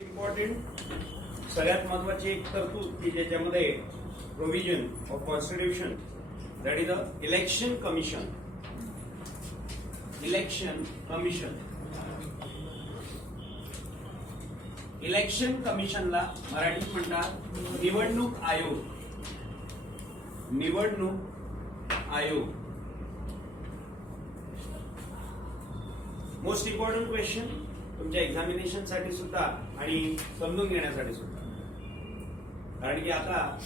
Important सगळ्यात महत्वाची एक तरतूद की ज्याच्यामध्ये provision of constitution that is the election commission. Election commission election कमिशनला मराठीत म्हणतात निवडणूक आयोग. निवडणूक आयोग. मोस्ट इम्पॉर्टंट क्वेश्चन तुमच्या एक्झामिनेशन साठी सुद्धा आणि समजून घेण्यासाठी सुद्धा. कारण की आता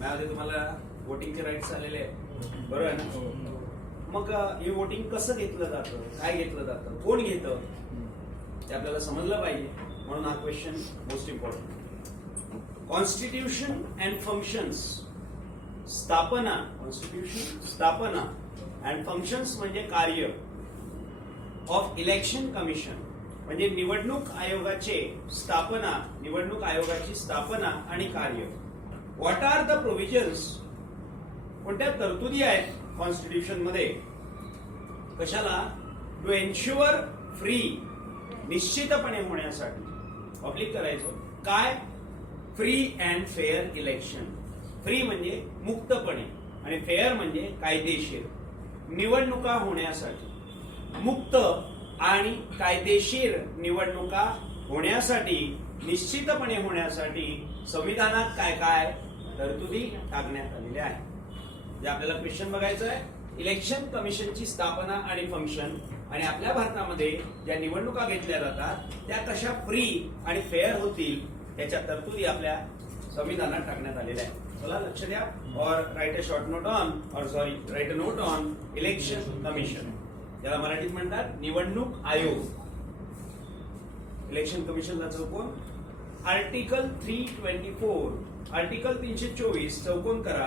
माझ्यामध्ये तुम्हाला वोटिंगचे राईट्स आलेले आहेत, बरोबर आहे ना? मग हे वोटिंग कसं घेतलं जातं, काय घेतलं जातं, कोण घेतं ते आपल्याला समजलं पाहिजे. म्हणून हा question most important. Constitution and functions. स्थापना. कॉन्स्टिट्यूशन स्थापना अँड फंक्शन्स म्हणजे कार्य ऑफ इलेक्शन कमिशन म्हणजे निवडणूक आयोगाचे स्थापना. निवडणूक आयोगाची स्थापना आणि कार्य. What are the provisions. कोणत्या तरतुदी आहेत कॉन्स्टिट्यूशन मध्ये कशाला? To ensure free. निश्चितपणे होण्यासाठी. पब्लिक करायचं काय? Free and fair election. Free म्हणजे मुक्तपणे आणि फेअर म्हणजे कायदेशीर. निवडणुका होण्यासाठी. मुक्त आणि कायदेशीर निवडणुका होण्यासाठी, निश्चितपणे होण्यासाठी संविधानात काय काय तरतुदी टाकण्यात आलेल्या आहेत. जे आपल्याला क्वेश्चन बघायचं आहे इलेक्शन कमिशनची स्थापना आणि फंक्शन आणि आपल्या भारतामध्ये ज्या निवडणुका घेतल्या जातात त्या कशा फ्री आणि फेअर होतील याच्या तरतुदी आपल्या संविधानात टाकण्यात आलेल्या आहेत. चला लक्ष द्या. और right a short note on write a note on election commission. याला मराठीत म्हणतात निवडणूक आयोग. इलेक्शन कमिशनचा चौकोन आर्टिकल 324. आर्टिकल 324 चौकोन करा.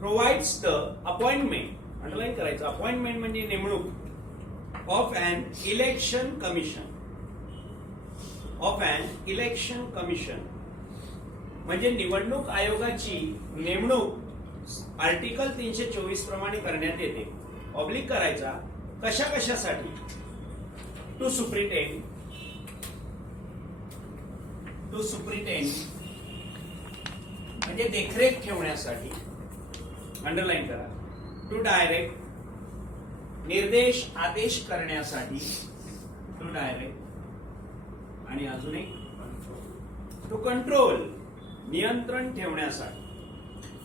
Provides the appointment. अंडरलाईन करायचं. अपॉइंटमेंट म्हणजे नेमणूक of an election commission. Of an election commission म्हणजे निवडणूक आयोगाची नेमणूक आर्टिकल 324 प्रमाणे करण्यात येते. ऑब्लिक करायचा. कशा कशासाठी? टू सुप्रिटेंड. टू सुप्रिटेंड म्हणजे देखरेख ठेवण्यासाठी. अंडरलाईन करा. टू डायरेक्ट निर्देश आदेश करण्यासाठी. टू डायरेक्ट आणि अजून एक टू कंट्रोल नियंत्रण ठेवण्यासाठी.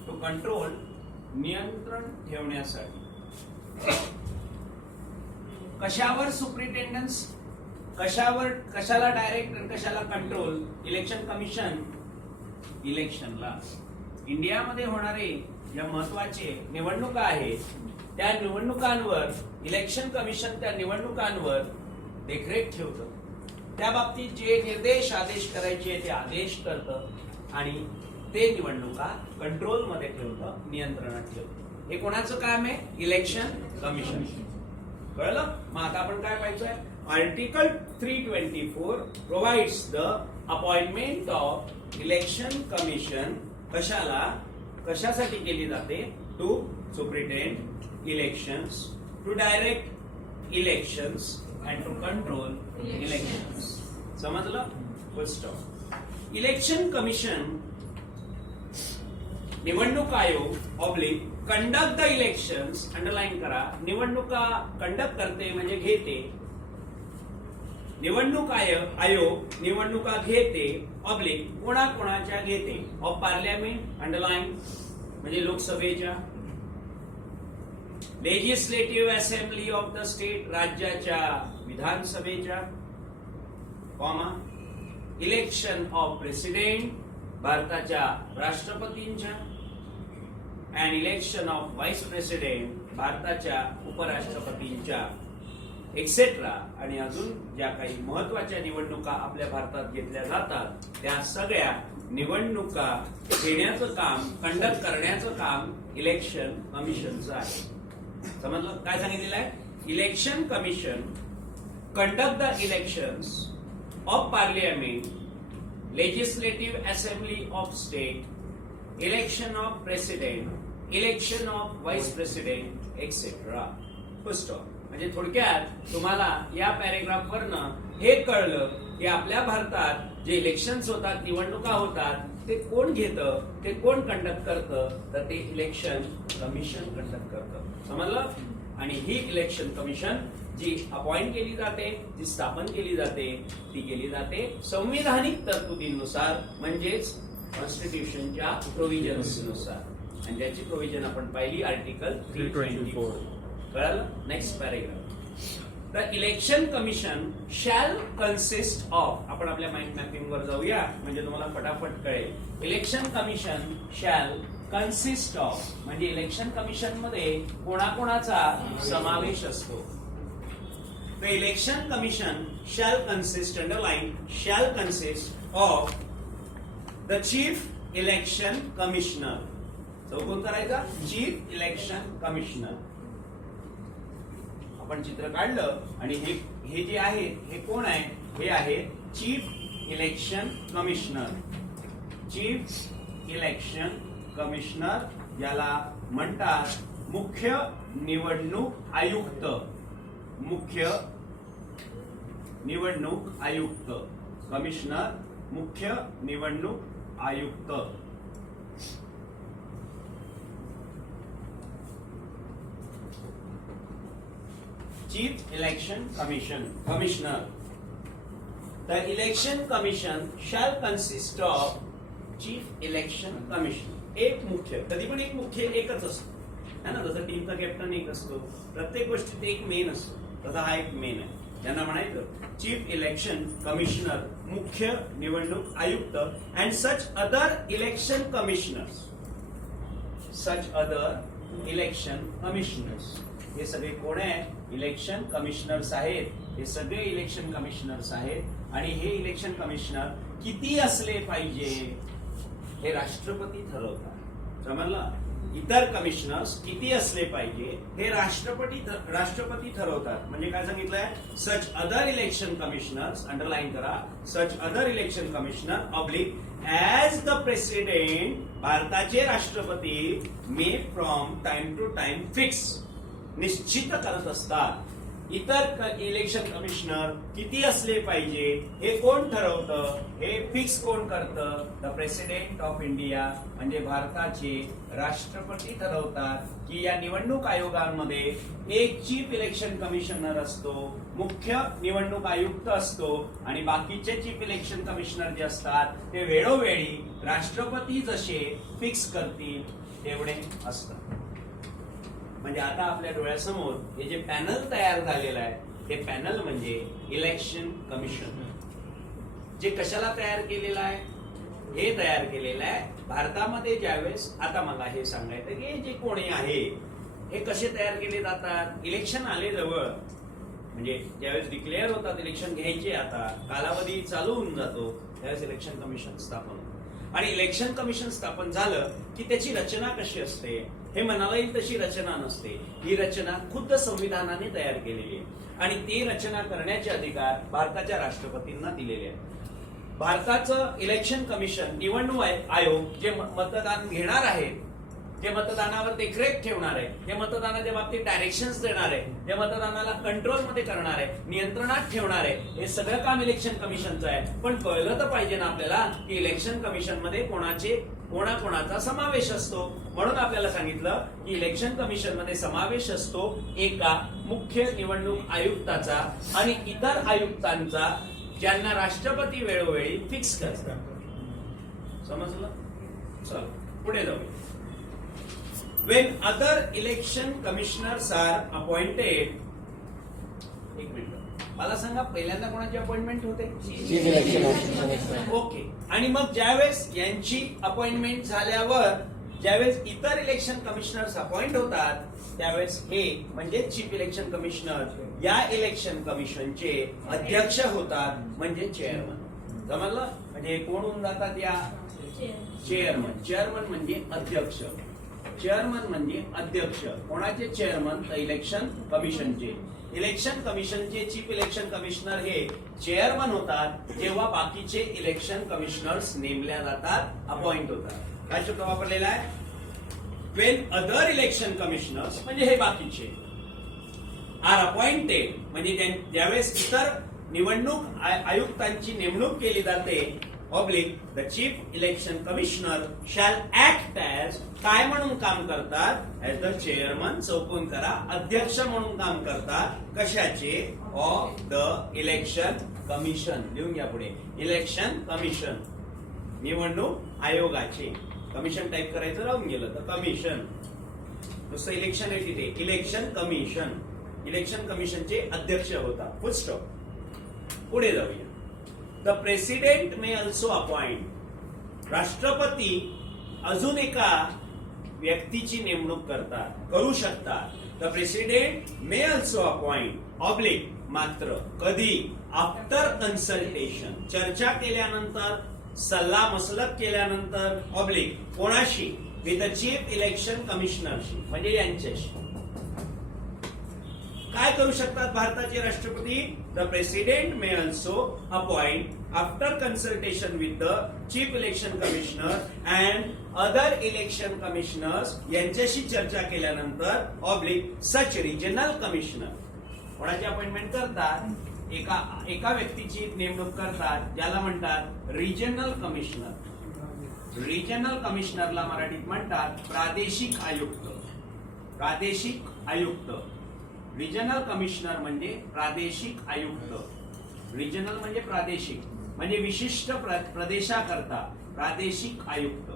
टू कंट्रोल नियंत्रण ठेवण्यासाठी. कशावर सुप्रिटेंडन्स? कशावर? कशाला डायरेक्ट आणि कशाला कंट्रोल? Election commission इलेक्शनला. इंडियामध्ये होणारे ज्या महत्वाचे निवडणुका आहेत त्या निवडणुकांवर इलेक्शन कमिशन त्या निवडणुकांवर देखरेख ठेवतं. त्या बाबतीत जे निर्देश आदेश करायचे ते आदेश करतं आणि ते निवडणुका कंट्रोलमध्ये ठेवतं, नियंत्रणात ठेवतं. हे कोणाचं काम आहे? Election commission. कळलं? मग आता आपण काय पाहिजे? Article 324 provides the appointment of election commission. कशाला? कशासाठी केली जाते? To superintend elections, to direct elections and to control elections. समजलं? Full stop. इलेक्शन कमिशन निवडणूक आयोग oblique conduct the elections. Underline करा. निवडणुका कंडक्ट करते म्हणजे घेते. निवडणूक आयोग निवडणुका घेते ऑब्लिक कोणाकोणाच्या घेते? Of parliament. अंडरलाईन म्हणजे लोकसभेच्या. Legislative assembly of the state राज्याच्या विधानसभेच्या. कॉमा इलेक्शन ऑफ प्रेसिडेंट भारताच्या राष्ट्रपतींच्या. And election of vice president भारताच्या उपराष्ट्रपतींच्या एक्सेट्रा. आणि अजून ज्या काही महत्वाच्या निवडणुका आपल्या भारतात घेतल्या जातात त्या सगळ्या निवडणुका घेण्याचं काम, कंडक्ट करण्याचं काम इलेक्शन कमिशनचं आहे. समजलं? काय सांगितलेलं आहे? Election commission conduct the elections of parliament, legislative assembly of state, election of president, election of vice president etcetera. म्हणजे थोडक्यात तुम्हाला या पॅरेग्राफ वरनं हे कळलं की आपल्या भारतात जे इलेक्शन्स होतात, निवडणुका होतात, ते कोण घेतं, ते कोण कंडक्ट करतं, तर ते इलेक्शन कमिशन कंडक्ट करतं. समजलं? आणि ही इलेक्शन कमिशन जी अपॉइंट केली जाते, जी स्थापन केली जाते, ती केली जाते संविधानिक तरतुदींनुसार, म्हणजेच कॉन्स्टिट्यूशनच्या प्रोव्हिजन्सनुसार. आणि ज्याची प्रोव्हिजन आपण पाहिली आर्टिकल 324. कळलं? Next paragraph. The election commission shall consist of, आपण आपल्या माइंड मॅपिंग वर जाऊया म्हणजे तुम्हाला फटाफट कळेल. Election commission shall consist of म्हणजे इलेक्शन कमिशन मध्ये कोणाकोणाचा समावेश असतो. The election commission shall consist, underline, shall consist of the chief election commissioner. चौकोन करायचा, चीफ इलेक्शन कमिशनर. आपण चित्र काढलं आणि हे जे आहे हे कोण आहे? हे आहे chief election commissioner. Chief election commissioner याला म्हणतात मुख्य निवडणूक आयुक्त. मुख्य निवडणूक आयुक्त. कमिशनर मुख्य निवडणूक आयुक्त. Chief Election Commissioner. The Election Commission shall consist of Chief Election Commissioner. एक मुख्य, कधी पण एक मुख्य एकच असतो है ना. जसं टीमचा कॅप्टन एक असतो, प्रत्येक गोष्टीत एक मेन असतो, तसा हा एक मेन आहे. त्यांना म्हणायचं चीफ इलेक्शन कमिशनर, मुख्य निवडणूक आयुक्त. And such other election commissioners. Such other election commissioners. हे सगळे कोण आहे? इलेक्शन कमिशनर्स आहेत. हे सगळे इलेक्शन कमिशनर्स आहेत. आणि हे इलेक्शन कमिशनर किती असले पाहिजे हे राष्ट्रपती ठरवतात. समजलं? इतर कमिशनर्स किती असले पाहिजे हे राष्ट्रपती ठरवतात. म्हणजे काय सांगितलंय? Such other election commissioners, underline करा, such other election commissioner oblique as the president, भारताचे राष्ट्रपती, may from time to time fix, निश्चित करत असतात. इतर इलेक्शन कमिशनर किती असले पाहिजे हे कोण ठरवतं? हे फिक्स कोण करतं? द प्रेसिडेंट ऑफ इंडिया म्हणजे भारताचे राष्ट्रपती ठरवतात की या निवडणूक आयोगांमध्ये एक चीफ इलेक्शन कमिशनर असतो, मुख्य निवडणूक आयुक्त असतो आणि बाकीचे चीफ इलेक्शन कमिशनर जे असतात ते वेळोवेळी राष्ट्रपती जसे फिक्स करतील तेवढे असतात. म्हणजे आता आपल्या डोळ्यासमोर हे जे पॅनल तयार झालेलं आहे ते पॅनल म्हणजे इलेक्शन कमिशन. जे कशाला तयार केलेलं आहे? हे तयार केलेलं आहे भारतामध्ये ज्यावेळेस, आता मला हे सांगायचं की जे कोणी आहे हे कसे तयार केले जातात. इलेक्शन आले जवळ, म्हणजे ज्यावेळेस डिक्लेअर होतात इलेक्शन घ्यायचे, आता कालावधी चालू होऊन जातो, त्यावेळेस इलेक्शन कमिशन स्थापन होतं. आणि इलेक्शन कमिशन स्थापन झालं की त्याची रचना कशी असते? हे म्हणाला येईल तशी रचना नसते. ही रचना खुद्द संविधानाने तयार केलेली आहे आणि ती रचना करण्याचे अधिकार भारताच्या राष्ट्रपतींना दिलेले आहेत. भारताचं इलेक्शन कमिशन, निवडणूक आयोग जे मतदान घेणार आहे, जे मतदानावर देखरेख ठेवणार आहे, जे मतदानाच्या बाबतीत डायरेक्शन्स देणार आहे, जे मतदानाला कंट्रोलमध्ये करणार आहे, नियंत्रणात ठेवणार आहे, हे सगळं काम इलेक्शन कमिशनचं आहे. पण कळलं तर पाहिजे ना आपल्याला की इलेक्शन कमिशन मध्ये कोणाकोणाचा समावेश असतो. म्हणून आपल्याला सांगितलं की इलेक्शन कमिशन मध्ये समावेश असतो एका मुख्य निवडणूक आयुक्ताचा आणि इतर आयुक्तांचा, ज्यांना राष्ट्रपती वेळोवेळी फिक्स करतात. समजलं? चल पुढे जाऊ. When other election commissioners are appointed, एक मिनिट मला सांगा, पहिल्यांदा कोणाची अपॉइंटमेंट होते? ओके. आणि मग ज्यावेळेस यांची अपॉइंटमेंट झाल्यावर ज्यावेळेस इतर इलेक्शन कमिशनर्स अपॉइंट होतात त्यावेळेस हे म्हणजे चीफ इलेक्शन कमिशनर या इलेक्शन कमिशनचे अध्यक्ष होतात, म्हणजे चेअरमन. समजलं? म्हणजे कोण होऊन जातात? या चेअरमन. चेअरमन म्हणजे अध्यक्ष. चेअरमन म्हणजे अध्यक्ष. कोणाचे चेअरमन? तर इलेक्शन कमिशनचे. इलेक्शन कमिशनचे चीफ इलेक्शन कमिशनर हे चेअरमन होतात जेव्हा बाकीचे इलेक्शन कमिशनर्स नेमल्या जातात, अपॉइंट होतात. काय शब्द वापरलेला आहे? वेन अदर इलेक्शन कमिशनर्स म्हणजे हे बाकीचे आर अपॉइंटेड म्हणजे ज्यावेळेस इतर निवडणूक आयुक्तांची नेमणूक केली जाते oblique the chief election commissioner shall act as काय म्हणून काम करतात ऍज द चेअरमन चौकून करा अध्यक्ष म्हणून काम करतात कशाचे ऑफ द इलेक्शन कमिशन लिहून घ्या पुढे इलेक्शन कमिशन निवडणूक आयोगाचे कमिशन टाईप करायचं राहून गेलं तर कमिशन नुसतं इलेक्शन आहे तिथे इलेक्शन कमिशनचे अध्यक्ष होता फुल स्टॉप पुढे जाऊया the president may also appoint राष्ट्रपती अजून एका व्यक्तीची नेमणूक करू शकतात the president may also appoint oblique मात्र कधी आफ्टर कन्सल्टेशन चर्चा केल्यानंतर सल्ला मसलत केल्यानंतर ऑब्लिक कोणाशी विथ द चीफ इलेक्शन कमिशनरशी म्हणजे यांच्याशी काय करू शकतात भारताचे राष्ट्रपती the president may also appoint after consultation with the chief election commissioner and other election commissioners यांच्याशी चर्चा केल्यानंतर ऑब्लिक सच रिजनल कमिशनर कोणाची अपॉइंटमेंट करतात एका व्यक्तीची नेमणूक करतात ज्याला म्हणतात रिजनल कमिशनर रिजनल कमिशनरला मराठीत म्हणतात प्रादेशिक आयुक्त रिजनल कमिशनर म्हणजे प्रादेशिक आयुक्त रिजनल म्हणजे प्रादेशिक म्हणजे विशिष्ट प्रदेशाकरता प्रादेशिक आयुक्त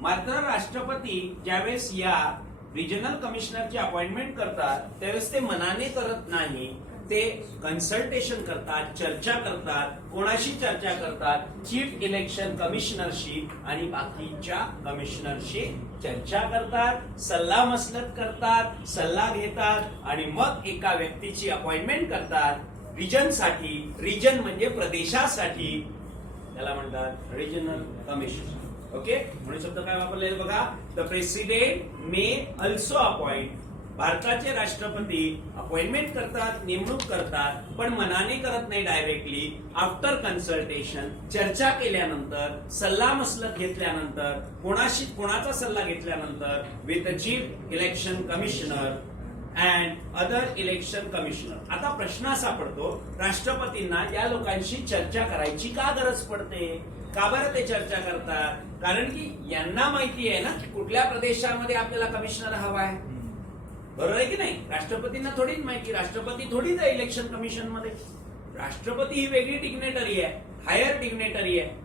मात्र राष्ट्रपती ज्यावेळेस या रिजनल कमिशनरची अपॉइंटमेंट करतात त्यावेळेस ते मनाने करत नाही ते कन्सल्टेशन करतात चर्चा करतात कोणाशी चर्चा करतात चीफ इलेक्शन कमिशनरशी आणि बाकीच्या कमिशनरशी चर्चा करतात सल्ला मसलत करतात सल्ला घेतात आणि मग एका व्यक्तीची अपॉइंटमेंट करतात रिजन म्हणजे प्रदेशासाठी त्याला म्हणतात रिजनल कमिशन ओके म्हणून शब्द काय वापरले बघा the president may also appoint भारताचे राष्ट्रपती अपॉइंटमेंट करतात नेमणूक करतात पण मनाने करत नाही डायरेक्टली आफ्टर कन्सल्टेशन चर्चा केल्यानंतर सल्ला मसलत घेतल्यानंतर कोणाचा सल्ला घेतल्यानंतर with the chief election commissioner and other election commissioner आता प्रश्न असा पडतो राष्ट्रपतींना या लोकांशी चर्चा करायची का गरज पडते का बरं ते चर्चा करतात कारण की यांना माहिती आहे ना की कुठल्या प्रदेशामध्ये आपल्याला कमिशनर हवा आहे बरोबर आहे की नाही राष्ट्रपतींना थोडीच माहिती राष्ट्रपती थोडीच आहे इलेक्शन कमिशन मध्ये राष्ट्रपती ही वेगळी डिग्नेटरी आहे हायर डिग्नेटरी आहे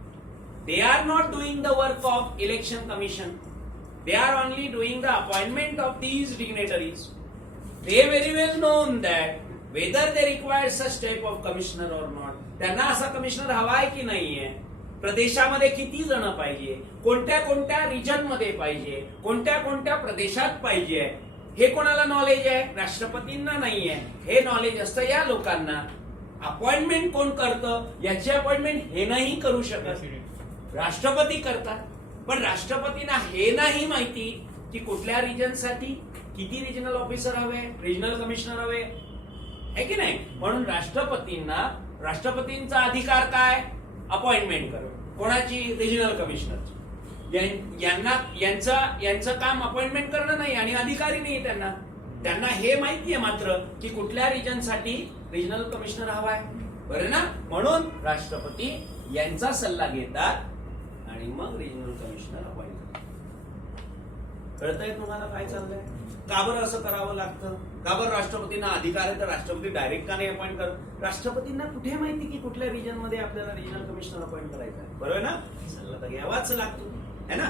they are not doing the work of election commission they are only doing the appointment of these dignitaries they very well non that whether they required such type of commissioner और not त्यांना असा commissioner हवा आहे की नाहीये प्रदेशामध्ये किती जण पाहिजे कोणत्या रिजन मध्ये पाहिजे कोणत्या प्रदेशात पाहिजे हे कोणाला नॉलेज आहे राष्ट्रपतींना नाहीये हे नॉलेज असतं या लोकांना अपॉइंटमेंट कोण करतं याची अपॉइंटमेंट हे नाही करू शकत राष्ट्रपती करतात पण राष्ट्रपतींना हे नाही माहिती की कुठल्या रिजनसाठी किती रिजनल ऑफिसर हवे रिजनल कमिशनर हवे है की नाही म्हणून राष्ट्रपतींचा अधिकार काय अपॉइंटमेंट करणं कोणाची रिजनल कमिशनरची यांचं काम अपॉइंटमेंट करणं नाही आणि अधिकारी नाही त्यांना हे माहितीये मात्र की कुठल्या रिजनसाठी रिजनल कमिशनर हवाय बरं ना म्हणून राष्ट्रपती यांचा सल्ला घेतात आणि मग रिजनल कमिशनर अपॉइंट करतात कळतंय तुम्हाला काय चाललंय का बरं असं करावं लागतं का बरं राष्ट्रपतींना अधिकार आहे तर राष्ट्रपती डायरेक्ट का नाही अपॉइंट करत राष्ट्रपतींना कुठे माहिती की कुठल्या रिजन मध्ये आपल्याला रिजनल कमिशनर अपॉइंट करायचं आहे बरोबर ना सल्ला तर घ्यावाच लागतो है ना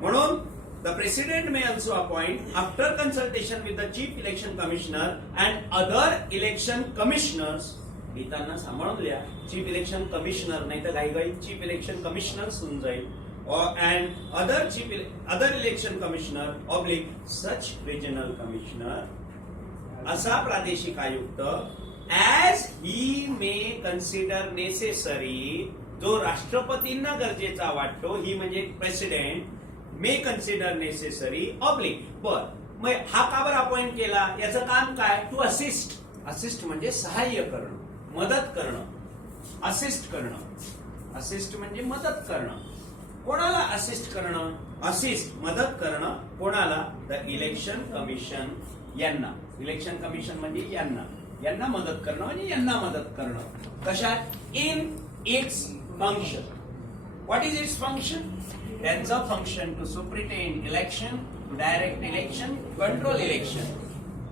म्हणून the president may also appoint after consultation with the chief election commissioner and other election commissioners लिहिताना सांभाळून लिहा चीफ इलेक्शन कमिशनर नाही तर घाई चीफ इलेक्शन कमिशनर्स होऊन जाईल and other election commissioner oblique such regional commissioner असा प्रादेशिक आयुक्त as he may consider necessary जो राष्ट्रपतींना गरजेचा वाटतो ही म्हणजे president may consider necessary oblique बर मग हा का बरं अपॉइंट केला याचं काम काय टू असिस्ट म्हणजे सहाय्य करणं मदत करणं असिस्ट म्हणजे मदत करणं कोणाला असिस्ट करणं मदत करणं कोणाला द इलेक्शन कमिशन यांना इलेक्शन कमिशन म्हणजे यांना यांना मदत करणं म्हणजे यांना मदत करणं कशात in its function. What is its function? त्यांचं function to superintend election, to direct election, control election.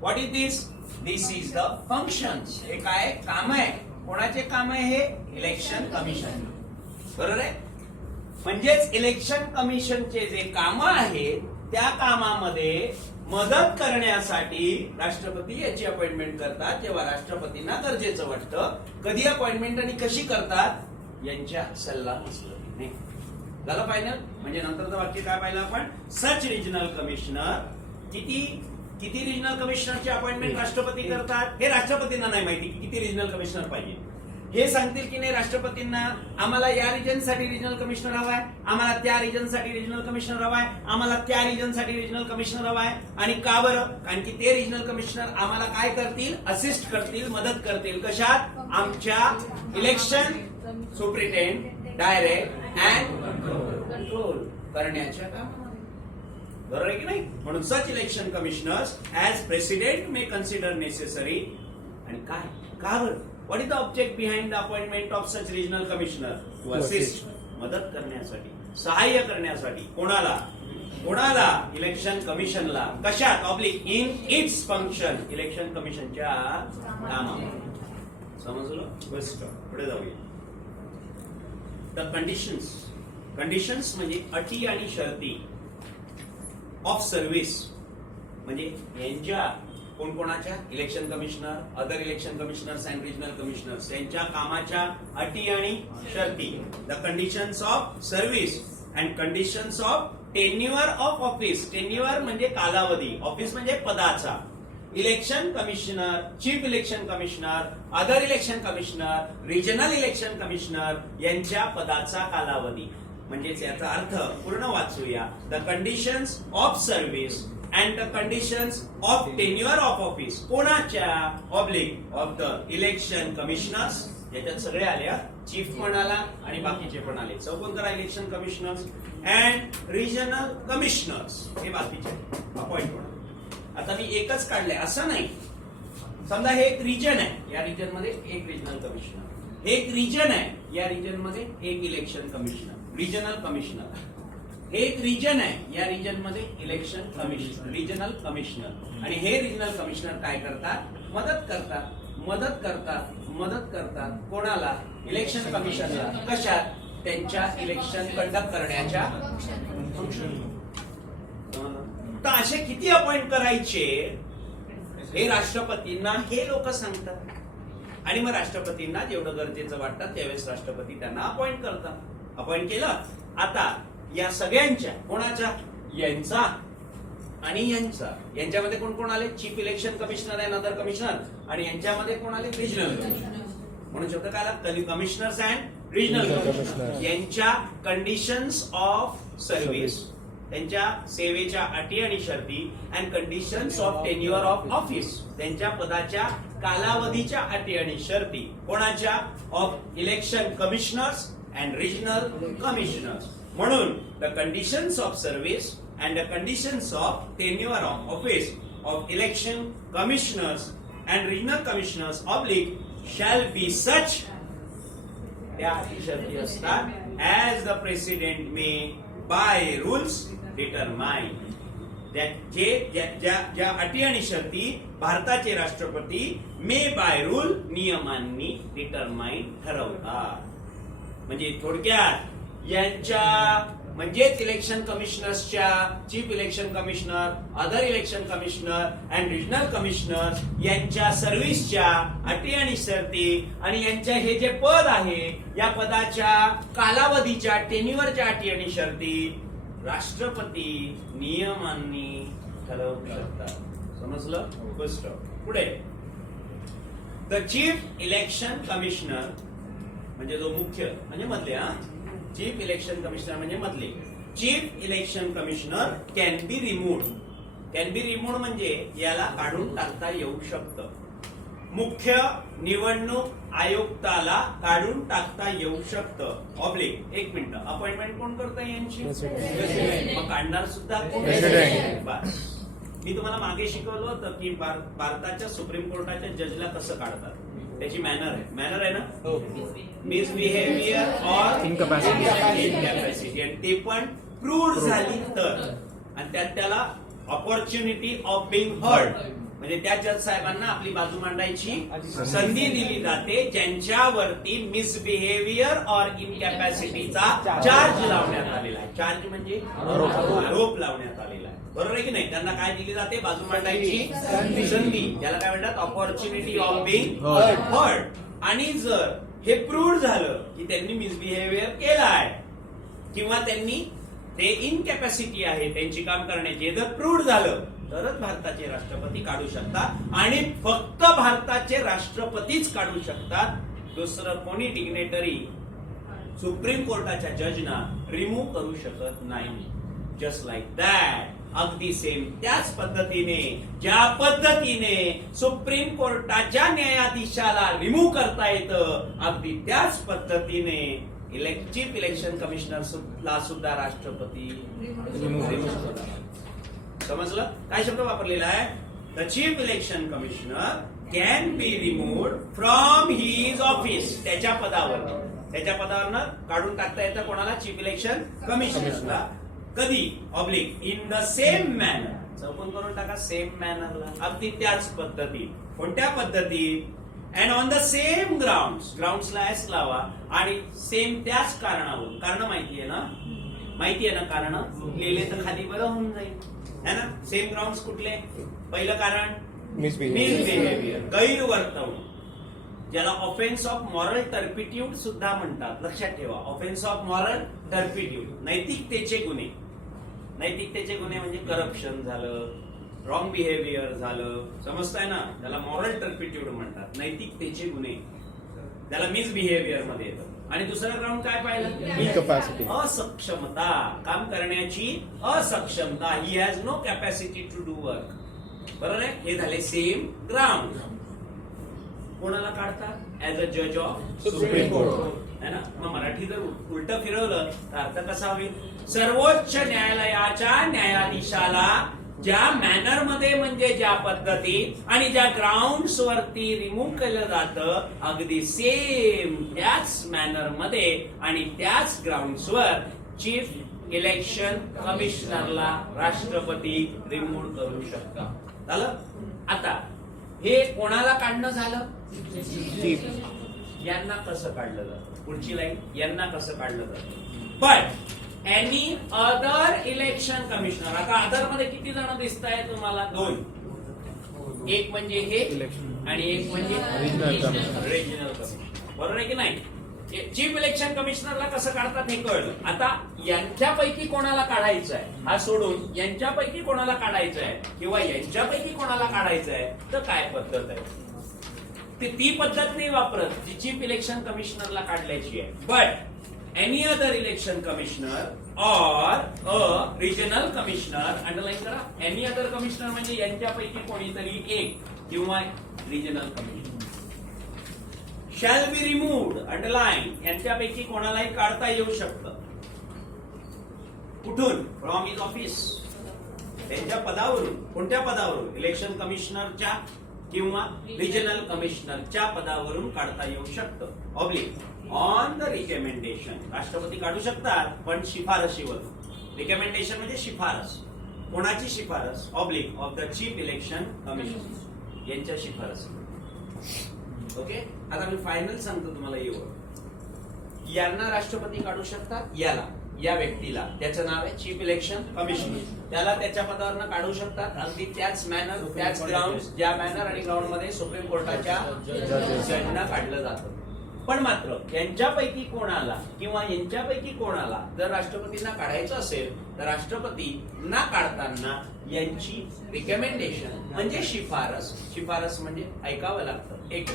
What is this? This is the function. हे काय काम आहे? कोणाचे काम आहे हे? Election commission. बरोबर आहे. म्हणजेच इलेक्शन कमिशनचे जे काम आहेत त्या कामामध्ये मदत करण्यासाठी राष्ट्रपती याची अपॉइंटमेंट करतात जेव्हा राष्ट्रपतींना गरजेचं वाटतं. कधी अपॉइंटमेंट आणि कशी करतात? यांच्या सल्लामसलतीने. झालं फायनल. म्हणजे नंतरचं वाक्य काय पाहिलं आपण? सच रिजनल कमिशनर. किती रिजनल कमिशनरची अपॉइंटमेंट राष्ट्रपती करतात? हे राष्ट्रपतींना नाही माहिती किती रिजनल कमिशनर पाहिजे. हे सांगतील की नाही राष्ट्रपतींना आम्हाला या रिजनसाठी रिजनल कमिशनर हवाय, आम्हाला त्या रिजनसाठी रिजनल कमिशनर हवाय, आम्हाला त्या रिजनसाठी रिजनल कमिशनर हवाय. आणि का बरं? कारण की ते रिजनल कमिशनर आम्हाला काय करतील? असिस्ट करतील, मदत करतील. कशात? आमच्या election superintend, direct and control करण्याच्या कामामध्ये. बरोबर आहे की नाही? म्हणून such election commissioners as president may consider necessary. आणि काय का बरं? What is the object behind the appointment of such regional commissioner? To assist, मदत करण्यासाठी, सहाय्य करण्यासाठी. कोणाला? इलेक्शन कमिशनला. कशात? Oblique in its function. Election कमिशनच्या कामामध्ये. समजलं? बेस्ट. पुढे जाऊया. द कंडिशन्स म्हणजे अटी आणि शर्ती ऑफ सर्व्हिस. म्हणजे यांच्या कोणकोणाच्या? Election commissioner, other election commissioners and regional commissioners यांच्या कामाच्या अटी आणि शर्ती. The conditions of service and conditions of tenure of office. Tenure म्हणजे कालावधी, ऑफिस म्हणजे पदाचा. Election commissioner, chief election commissioner, other election commissioner, regional election commissioner यांच्या पदाचा कालावधी. म्हणजेच याचा अर्थ पूर्ण वाचूया. The conditions of service and the conditions of tenure of office. कोणाच्या? Oblique of the election commissioners. याच्यात सगळे आले. चीफ पण आला आणि बाकीचे पण आले. चौकोन करा. Election commissioners and regional commissioners हे बाकीचे अपॉइंट होणार. आता मी एकच काढले असं नाही. समजा हे एक रिजन आहे, या रिजन मध्ये एक रिजनल कमिशनर. हे एक रिजन आहे, या रिजन मध्ये एक इलेक्शन कमिशनर, रिजनल कमिशनर. हे एक रिजन आहे, या रिजन मध्ये इलेक्शन कमिशनर, रिजनल कमिशनर. आणि हे रिजनल कमिशनर काय करतात? मदत करतात. कोणाला? इलेक्शन कमिशनला. कशात? त्यांच्या इलेक्शन कंडक्ट करण्याच्या फंक्शन. तर असे किती अपॉइंट करायचे हे राष्ट्रपतींना हे लोक सांगतात. आणि मग राष्ट्रपतींना जेवढं गरजेचं वाटतं त्यावेळेस राष्ट्रपती त्यांना अपॉइंट करतात. अपॉइंट केलं. आता या सगळ्यांच्या कोणाच्या? यांचा आणि यांचा. यांच्यामध्ये कोण कोण आले? Chief election commissioner and other commissioner. आणि यांच्यामध्ये कोण आले? Regional commissioner. म्हणून शब्द काय लागतं? Commissioners and regional commissioner. यांच्या कंडिशन्स ऑफ सर्व्हिस, त्यांच्या सेवेच्या अटी आणि शर्ती. And conditions of tenure of office, त्यांच्या पदाच्या कालावधीच्या अटी आणि शर्ती. कोणाच्या? Of election commissioners and regional commissioners. म्हणून the conditions of service and the conditions of tenure of office of election commissioners and regional commissioners oblique shall be such. त्या अटी शर्ती असतात as the president may by rules determine. ज्या अटी आणि शर्ती भारताचे राष्ट्रपती मे बाय रूल नियमांनी डिटरमाइन ठरवतात. म्हणजे थोडक्यात यांच्या म्हणजेच इलेक्शन कमिशनर्सच्या, chief election commissioner, other election commissioner and regional commissioner यांच्या सर्व्हिसच्या अटी आणि शर्ती आणि यांच्या हे जे पद आहे या पदाच्या कालावधीच्या टेन्युअरच्या अटी आणि शर्ती राष्ट्रपती नियमांनी ठरवू शकतात. समजलं? फर्स्ट. पुढे द चीफ इलेक्शन कमिशनर म्हणजे जो मुख्य म्हणजे मधले. चीफ इलेक्शन कमिशनर म्हणजे मधले. Chief election commissioner can be removed. Can be removed म्हणजे याला काढून टाकता येऊ शकतं. मुख्य निवडणूक आयुक्ताला काढून टाकता येऊ शकतं. ऑब्लिक. एक मिनिट. अपॉइंटमेंट कोण करतं यांची? मग काढणार सुद्धा कोण? बस. मी तुम्हाला मागे शिकवलं होतं की भारताच्या सुप्रीम कोर्टाच्या जजला कसं काढतात, त्याची मॅनर आहे ना, मिसबिहेवियर ऑर इनकॅपॅसिटी, आणि ते पण प्रूव्ह झाली तर, आणि त्यात त्याला ऑपॉर्च्युनिटी ऑफ बिंग हर्ड, म्हणजे त्या जज साहेबांना आपली बाजू मांडायची संधी दिली जाते ज्यांच्यावरती मिसबिहेवियर ऑर इनकॅपॅसिटीचा चार्ज लावण्यात आलेला आहे. चार्ज म्हणजे आरोप लावण्यात आलेला आहे, बरोबर आहे की नाही. त्यांना काय दिली जाते, बाजू मांडायची संधी, त्याला काय म्हणतात, ऑपॉर्च्युनिटी ऑफ बिंग हर्ड. आणि जर हे प्रूव्ह झालं की त्यांनी मिसबिहेवियर केला आहे किंवा त्यांनी ते इनकॅपॅसिटी आहे त्यांची काम करण्याची, जर प्रूव्ह झालं तरच भारताचे राष्ट्रपती काढू शकतात, आणि फक्त भारताचे राष्ट्रपतीच काढू शकतात. दुसरं कोणी डिग्नेटरी सुप्रीम कोर्टाच्या जजना रिमूव्ह करू शकत नाही. जस्ट लाईक दॅट, अगदी सेम त्याच पद्धतीने ज्या पद्धतीने सुप्रीम कोर्टाच्या न्यायाधीशाला रिमूव्ह करता येतं, अगदी त्याच पद्धतीने चीफ इलेक्शन कमिशनर ला सुद्धा राष्ट्रपती समजलं. काय शब्द वापरलेला आहे, the chief election commissioner can be removed from his office, त्याच्या पदावरनं काढून टाकता येतं कोणाला, चीफ इलेक्शन कमिशनरला. कधी, oblique in the same manner, चौकून करून टाका, सेम मॅनरला, अगदी त्याच पद्धतीत. कोणत्या पद्धतीत, अँड ऑन द सेम ग्राउंड्सला एस लावा, आणि सेम त्याच कारणावरून, कारण माहितीये ना कारण लिहिले तर खाली बरं होऊन जाईल है ना. सेम ग्राउंड्स कुठले, पहिलं कारण मिसबिहेवियर, गैरवर्तवणूक, ज्याला ऑफेन्स ऑफ मॉरल टर्पिट्यूड सुद्धा म्हणतात, लक्षात ठेवा. ऑफेन्स ऑफ मॉरल टर्पिट्यूड, नैतिकतेचे गुन्हे म्हणजे करप्शन झालं, रॉंग बिहेवियर झालं, समजताय ना, त्याला मॉरल टर्पिट्यूड म्हणतात, नैतिकतेचे गुन्हे, त्याला मिसबिहेवियर मध्ये येतं. आणि दुसरं ग्राउंड काय पाहिलं, इनकॅपॅसिटी, असक्षमता, काम करण्याची असक्षमता, he has no capacity to do work, बरोबर आहे. हे झाले सेम ग्राउंड. कोणाला काढतात, ऍज अ जज ऑफ सुप्रीम कोर्ट, है ना. मग मराठी जर उलट फिरवलं तर अर्थ कसा होईल, सर्वोच्च न्यायालयाच्या न्यायाधीशाला ज्या मॅनर मध्ये, म्हणजे ज्या पद्धतीत आणि ज्या ग्राउंड्स वरती रिमूव्ह केलं जातं, अगदी सेम त्याच मॅनर मध्ये आणि त्याच ग्राउंड्सवर चीफ इलेक्शन कमिशनरला राष्ट्रपती रिमूव्ह करू शकतात. झालं. आता हे कोणाला काढणं झालं, यांना कसं काढलं जातं, पुढची लाईन, यांना कसं काढलं जातं. But any other election commissioner, आता अदर मध्ये किती जण दिसत आहे तुम्हाला, दोन, एक म्हणजे हे आणि एक म्हणजे रिजनल कमिशनर, बरोबर आहे की नाही. चीफ इलेक्शन कमिशनरला कसं काढतात हे कळलं. आता यांच्यापैकी कोणाला काढायचं आहे हा सोडून यांच्यापैकी कोणाला काढायचं आहे किंवा यांच्यापैकी कोणाला काढायचं आहे, तर काय पद्धत आहे, ती पद्धत नाही वापरत जी चीफ इलेक्शन कमिशनरला काढल्याची आहे. But any other election commissioner or a regional commissioner, underline करा, एनी अदर कमिशनर म्हणजे यांच्यापैकी कोणीतरी एक किंवा regional commissioner, shall be removed, underline, यांच्यापैकी कोणालाही काढता येऊ शकतं. कुठून, फ्रॉम हिज ऑफिस, त्यांच्या पदावरून. कोणत्या पदावरून, इलेक्शन कमिशनरच्या किंवा रिजनल कमिशनरच्या पदावरून काढता येऊ शकतं. ऑब्लिक ऑन द रिकमेंडेशन, राष्ट्रपती काढू शकतात पण शिफारशीवर. रिकमेंडेशन म्हणजे शिफारस, कोणाची शिफारस, oblique of the chief election commission, यांच्या शिफारस. ओके. आता मी फायनल सांगतो तुम्हाला, येऊ यांना राष्ट्रपती काढू शकतात, याला, या व्यक्तीला, त्याचं नाव आहे चीफ इलेक्शन कमिशनर, त्याला त्याच्या पदावरनं काढू शकतात, अगदी त्याच मॅनर, त्याच ग्राउंड, ज्या मॅनर आणि ग्राउंड मध्ये सुप्रीम कोर्टाच्या जजना काढलं जातं. पण मात्र यांच्यापैकी कोणाला किंवा यांच्यापैकी कोणाला जर राष्ट्रपतींना काढायचं असेल तर राष्ट्रपतींना काढताना यांची रिकमेंडेशन म्हणजे शिफारस म्हणजे ऐकावं लागतं. एक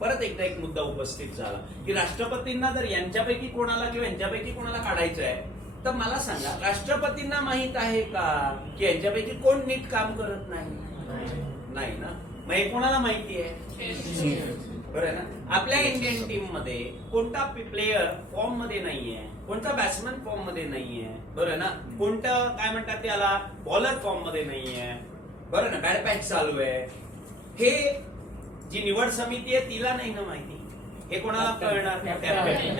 परत एकदा एक मुद्दा उपस्थित झाला की राष्ट्रपतींना जर यांच्यापैकी कोणाला किंवा यांच्यापैकी कोणाला काढायचं आहे तर मला सांगा, राष्ट्रपतींना माहित आहे का की यांच्यापैकी कोण नीट काम करत नाही ना. मग हे कोणाला माहिती आहे, बरं आहे ना. आपल्या इंडियन टीम मध्ये कोणता प्लेयर फॉर्म मध्ये नाहीये, कोणता बॅट्समन फॉर्म मध्ये नाहीये, बरं ना. कोणतं काय म्हणतात त्याला, बॉलर फॉर्म मध्ये नाहीये, बरं ना, बॅड पॅच चालू आहे, हे जी निवड समिती आहे तिला नाही ना माहिती, हे कोणाला कळणार?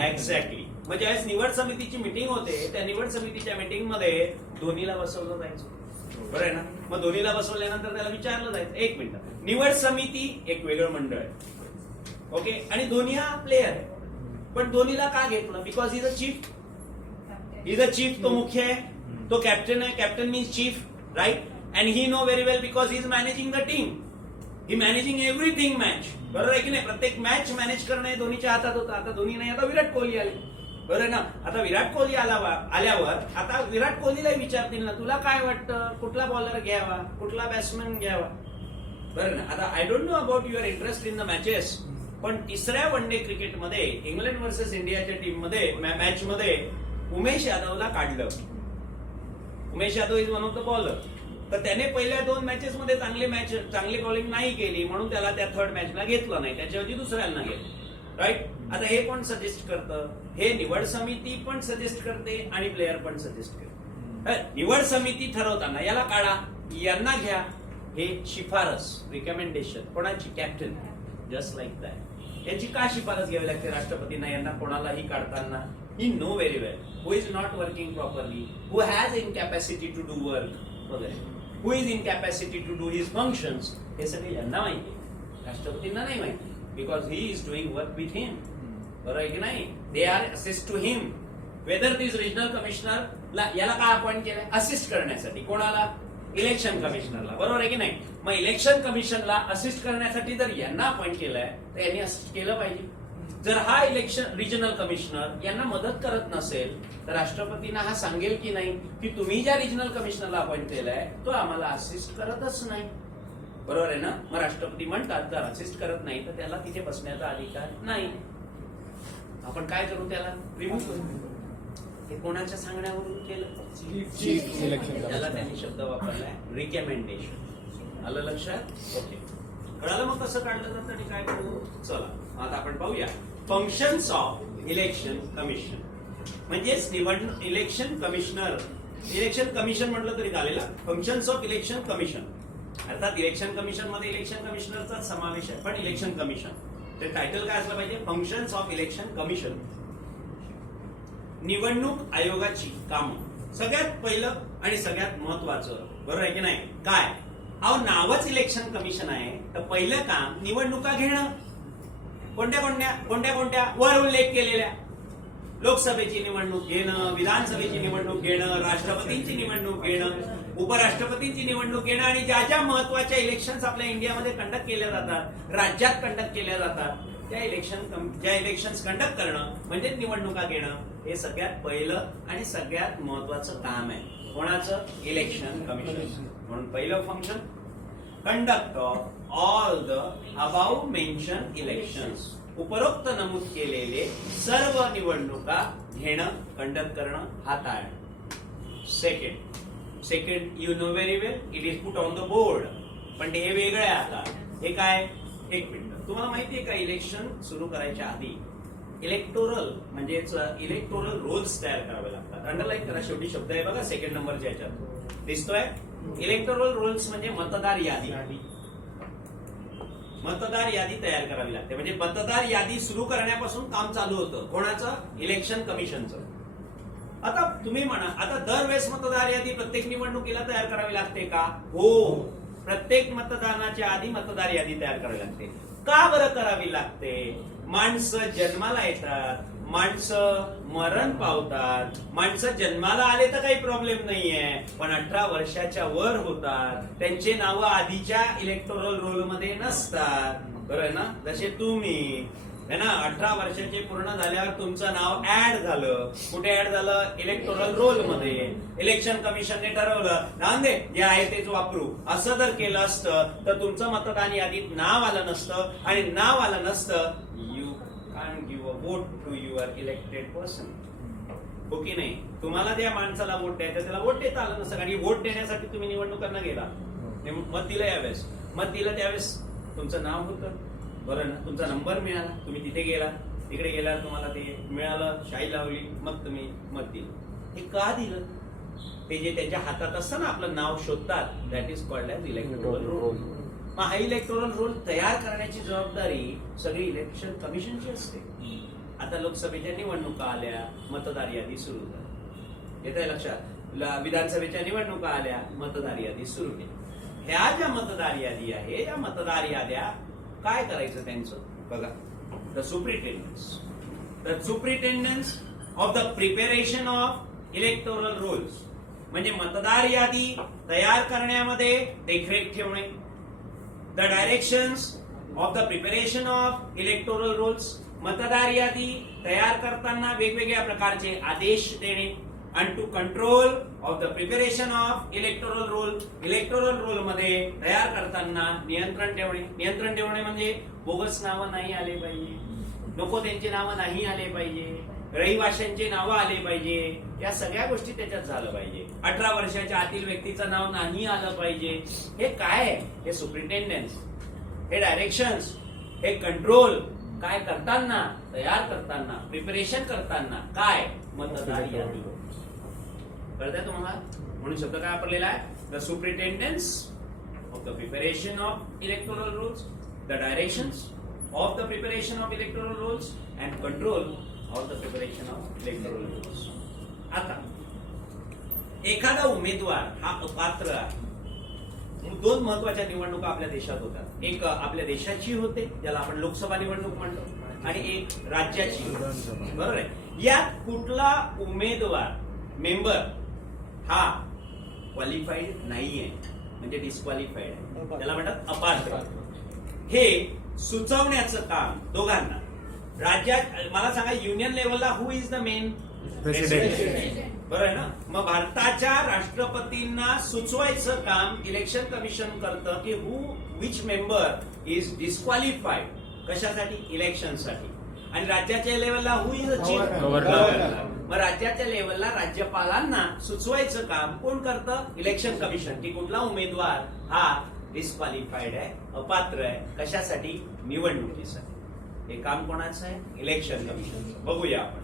एक्झॅक्टली. मग ज्यावेळेस निवड समितीची मिटिंग होते, त्या निवड समितीच्या मिटिंग मध्ये धोनीला बसवलं जायचं, बरं आहे ना. मग धोनीला बसवल्यानंतर त्याला विचारलं जायचं, एक मिनिट, निवड समिती एक वेगळं मंडळ आहे, ओके, आणि धोनी हा प्लेअर आहे, पण धोनीला का घेतलं? Because is a chief, is a chief, तो मुख्य आहे, तो कॅप्टन आहे, captain means chief, right, and he know very well because he is managing the team, he managing everything match, बरोबर आहे की नाही. प्रत्येक मॅच मॅनेज करणं हे धोनीच्या हातात होतं. आता धोनी नाही, आता विराट कोहली आले, बरोबर आहे ना. आता विराट कोहली आल्यावर आता विराट कोहलीला विचारतील ना, तुला काय वाटतं कुठला बॉलर घ्यावा, कुठला बॅट्समॅन घ्यावा, बरं ना. आता I don't know about your interest in the matches, पण तिसऱ्या वन डे क्रिकेटमध्ये इंग्लंड वर्सेस इंडियाच्या टीम मध्ये मॅच मध्ये उमेश यादवला काढलं. Umesh Yadav is one of the bowler, तर त्याने पहिल्या 2 मॅचेस मध्ये चांगली बॉलिंग नाही केली, म्हणून त्याला त्या थर्ड मॅचला घेतलं नाही, त्याच्याऐवजी दुसऱ्यांना घेतलं, राईट. आता हे कोण सजेस्ट करतं? हे निवड समिती पण सजेस्ट करते आणि प्लेअर पण सजेस्ट करते. निवड समिती ठरवताना याला काढा, यांना घ्या, हे शिफारस, रिकमेंडेशन कोणाची? Captain, just like that. याची का शिफारस घ्यावी लागते राष्ट्रपतींना यांना कोणालाही काढताना? He know very well who is not working properly, who has incapacity to do work वगैरे, who is incapacity to do his functions, हे सगळे यांना माहिती, राष्ट्रपतींना नाही माहिती, because he is doing work with him, बरोबर आहे की नाही. They are assist to him. Whether this regional commissioner याला काय अपॉइंट केलंय? असिस्ट करण्यासाठी. कोणाला? इलेक्शन कमिशनरला, बरोबर आहे की नाही. मग इलेक्शन कमिशनला असिस्ट करण्यासाठी जर यांना अपॉइंट केलंय तर यांनी असिस्ट केलं पाहिजे. जर हा इलेक्शन रिजनल कमिशनर यांना मदत करत नसेल तर राष्ट्रपतींना हा सांगेल की नाही की तुम्ही ज्या रिजनल कमिशनरला अपॉइंट केलाय तो आम्हाला असिस्ट करतच नाही, बरोबर आहे ना. मग राष्ट्रपती म्हणतात जर असिस्ट करत नाही तर त्याला तिथे बसण्याचा अधिकार नाही. आपण काय करू? त्याला रिमूव्ह करू. हे कोणाच्या सांगण्यावरून केलं? Chief election. त्याला त्यांनी शब्द वापरलाय रिकमेंडेशन. आलं लक्षात? ओके, कळालं मग कसं काढलं जातं आणि काय करू? चला आता आपण पाहूया फंक्शन्स ऑफ इलेक्शन कमिशन. म्हणजेच निवडणूक इलेक्शन कमिशनर, इलेक्शन कमिशन म्हटलं तरी चालेल. फंक्शन्स ऑफ इलेक्शन कमिशन, अर्थात इलेक्शन कमिशन मध्ये इलेक्शन कमिशनरचा समावेश आहे, पण इलेक्शन कमिशन ते टायटल काय असलं पाहिजे? Functions of election commission. निवडणूक आयोगाची कामं. सगळ्यात पहिलं आणि सगळ्यात महत्वाचं, बरोबर आहे की नाही, काय? अहो नावच इलेक्शन कमिशन आहे, तर पहिलं काम निवडणुका घेणं. कोणत्या वर उल्लेख केलेल्या, लोकसभेची निवडणूक घेणं, विधानसभेची निवडणूक घेणं, राष्ट्रपतींची निवडणूक घेणं, उपराष्ट्रपतींची निवडणूक घेणं, आणि ज्या ज्या महत्वाच्या इलेक्शन्स आपल्या इंडियामध्ये कंडक्ट केल्या जातात, राज्यात कंडक्ट केल्या जातात, ज्या इलेक्शन्स कंडक्ट करणं म्हणजे निवडणुका घेणं, हे सगळ्यात पहिलं आणि सगळ्यात महत्वाचं काम आहे. कोणाचं? Election commission. म्हणून पहिलं function, conduct of all the about mention elections. उपरोक्त नमूद केलेले सर्व निवडणुका घेणं, कंडक्ट करणं, हाताळणं. Second you know very well, it is put on the board. पण ते हे वेगळं आहे. आता हे काय? एक मिनिट, तुम्हाला माहिती आहे का इलेक्शन सुरू करायच्या आधी इलेक्टोरल म्हणजेच इलेक्टोरल रोल्स तयार करावे लागतात. अंडरलाईन करा, शेवटी शब्द आहे बघा सेकंड नंबरच्या याच्यात दिसतोय. इलेक्टोरल रोल्स म्हणजे मतदार यादी. मतदार यादी तयार करावी लागते. म्हणजे मतदार यादी सुरू करण्यापासून काम चालू होतं. कोणाचं? इलेक्शन कमिशनचं. आता तुम्ही म्हणा, आता दरवेळेस मतदार यादी प्रत्येक निवडणुकीला तयार करावी लागते का? हो, प्रत्येक मतदानाच्या आधी मतदार यादी तयार करावी लागते. का बरं करावी लागते? माणसं जन्माला येतात, माणसं मरण पावतात. माणसं जन्माला आले तर काही प्रॉब्लेम नाहीये, पण 18 वर्षाच्या वर होतात, त्यांचे नावं आधीच्या इलेक्टोरल रोल मध्ये नसतात, बरोबर आहे ना. जसे तुम्ही है ना, 18 वर्षाचे पूर्ण झाल्यावर तुमचं नाव ऍड झालं. कुठे ऍड झालं? इलेक्टोरल रोल मध्ये. इलेक्शन कमिशनने ठरवलं नाव दे जे आहे तेच वापरू. असं जर केलं असतं तर तुमचं मतदान यादीत नाव आलं नसतं, आणि नाव आलं नसतं, you can give a vote to your elected person. हो की नाही? तुम्हाला त्या माणसाला वोट द्यायचं, त्याला वोट देता आलं नसतं, कारण वोट देण्यासाठी तुम्ही निवडणुकांना गेला, मत दिलं. यावेळेस मत दिलं त्यावेळेस तुमचं नाव होतं, बरं ना, तुमचा नंबर मिळाला, तुम्ही तिथे गेला, तिकडे गेल्यावर तुम्हाला ते मिळालं, शाई लावली, मग तुम्ही मत दिलं. हे का दिलं? ते जे त्यांच्या हातात असतं ना आपलं नाव शोधतात, that is called as electoral roll. मग हा इलेक्टोरल रोल तयार करण्याची जबाबदारी सगळी इलेक्शन कमिशनची असते. आता लोकसभेच्या निवडणुका आल्या, मतदार यादी सुरू झाली, येत आहे लक्षात. विधानसभेच्या निवडणुका आल्या, मतदार यादी सुरू केली. ह्या ज्या मतदार यादी आहे, या मतदार याद्या काय करायचं त्यांचं बघा. The superintendence of the preparation of electoral rolls, म्हणजे मतदार यादी तयार करण्यामध्ये देखरेख ठेवणे. The directions of the preparation of electoral rolls, मतदार यादी तयार करताना वेगवेगळ्या प्रकारचे आदेश देणे. and to control of the preparation of electoral roll, electoral roll मध्ये तयार करताना नियंत्रण ठेवणे म्हणजे बोगस नावं नाही आले पाहिजे, नको त्यांचे नावं नाही आले पाहिजे, रहिवाशांचे नावं आले पाहिजे, या सगळ्या गोष्टी त्याच्यात झालं पाहिजे. 18 वर्षाच्या आतील व्यक्तीचं नाव नाही आलं पाहिजे. हे काय आहे? हे सुप्रिटेंडन्स, हे डायरेक्शन्स, हे कंट्रोल काय करताना, तयार करताना, प्रिपरेशन करताना काय मतदार यादी. कळतंय तुम्हाला? म्हणून शब्द काय वापरलेला आहे? The superintendence of the preparation of electoral rules, the directions of the preparation of electoral rules and control of the preparation of electoral rules. आता एखादा उमेदवार हा अपात्र आहे. 2 महत्वाच्या निवडणुका आपल्या देशात होतात. एक आपल्या देशाची होते, ज्याला आपण लोकसभा निवडणूक म्हणतो, आणि एक राज्याची. बरोबर आहे. यात कुठला उमेदवार मेंबर हा क्वालिफाईड नाहीये, म्हणजे डिस्क्वालिफाईड आहे, त्याला म्हणतात अपात्र. हे सुचवण्याचं काम दोघांना. राज्यात मला सांगा, युनियन लेवलला हु इज द मेन प्रेसिडेंट, बरोबर आहे ना. मग भारताच्या राष्ट्रपतींना सुचवायचं काम इलेक्शन कमिशन करतं की विच मेंबर इज डिस्क्वालिफाईड, कशासाठी? इलेक्शनसाठी. आणि राज्याच्या लेवलला हु इज अ चीफ गव्हर्नर. मग राज्याच्या लेवलला राज्यपालांना सुचवायचं काम कोण करतं? इलेक्शन कमिशन, की कुठला उमेदवार हा डिस्क्वालिफाईड आहे, अपात्र आहे, कशासाठी? निवडणुकीसाठी. हे काम कोणाचं आहे? Election commission. बघूया आपण.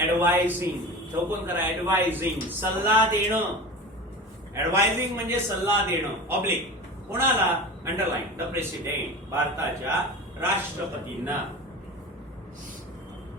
ऍडवायझिंग, चौकोन करा. ऍडवायझिंग, सल्ला देणं. ऍडवायझिंग म्हणजे सल्ला देणं. ऑब्लिक कोणाला? अंडरलाईन द प्रेसिडेंट, भारताच्या राष्ट्रपतींना.